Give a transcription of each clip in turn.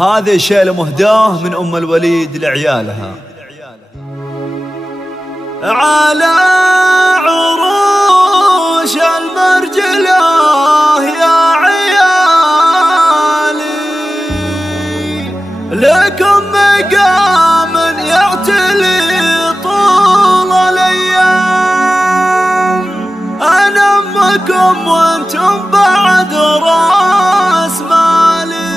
هذه شيلة مهداه من أم الوليد لعيالها. على عروش المرجلة يا عيالي لكم مقام يعتلي طول الأيام. أنا أمكم وأنتم بعد راس مالي.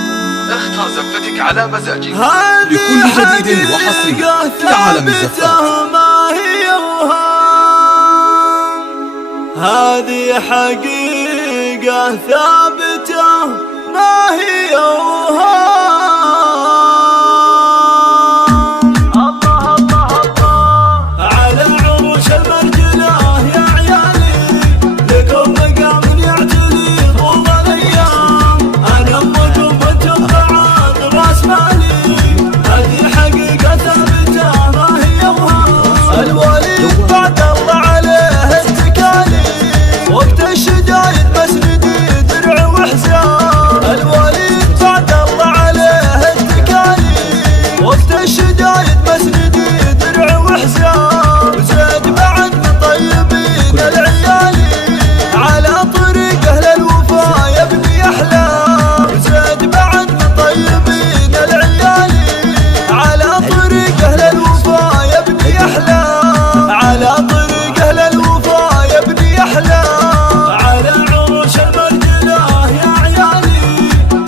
اختار زفتك على مزاجك لكل جديد وحصري في عالم الزفات. هذه حقيقة ثابتة ما هي وهام. الله الله الله على عروش المرجلة يا عيالي لكم مقام يعتلي طول الأيام. أنا أمكم وأنتم بعد راس مالي. هذه حقيقة ثابتة ما هي وهام. الوليد بعد الله عليه اتكالي وقت الشدايد مسندي درع وحزام. الوليد بعد الله عليه اتكالي وقت الشدايد مسندي درع وحزام. وزيد بعد من طيبين العيالي على طريق اهل الوفا يبني احلام. وزيد بعد من طيبين العيالي على طريق اهل الوفا يبني احلام. على طريق اهل الوفا يبني احلام. على عروش المرجلة يا عيالي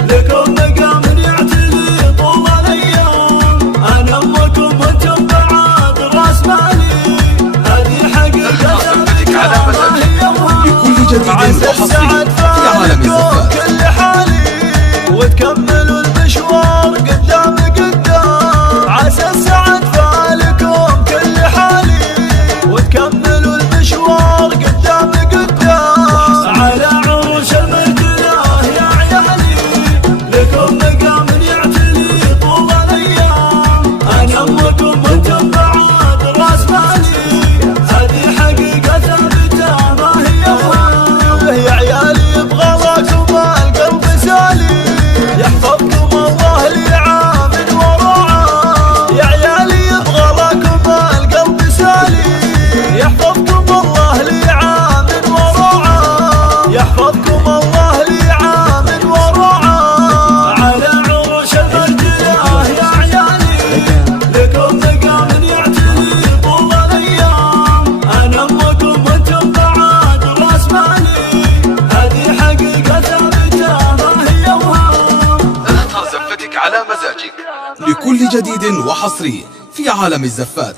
لكم مقام يعتلي طول الايام. انا امكم وانتم بعد راس مالي. هذه حقيقة ثابتة ما هي وهام. لكل جديد وحصري في عالم الزفات. كل حالي وتكملوا المشوار قدام قدام. عسى السعد فالكم كل حالي وتكملوا المشوار قدام قدام. على عروش المرجلة يا عيالي لكم مقام يعتلي طول الايام. انا امكم وانتم بعد راس مالي. هذه حقيقة ثابتة ما هي وهام. يا عيالي يبغى لكم القلب سالي يحفظكم الله لعام ورعام. يا عيالي يبغى لكم القلب سالي يحفظكم الله لعام ورعام. يحفظكم الله لعام ورعام. على عروش المرجلة يا عيالي لكم مقام يعتلي طول الايام. انا امكم وانتم بعد راس مالي. هذه حقيقة ثابتة ما هي وهام. اختار زفتك على مزاجك لكل جديد وحصري في عالم الزفات.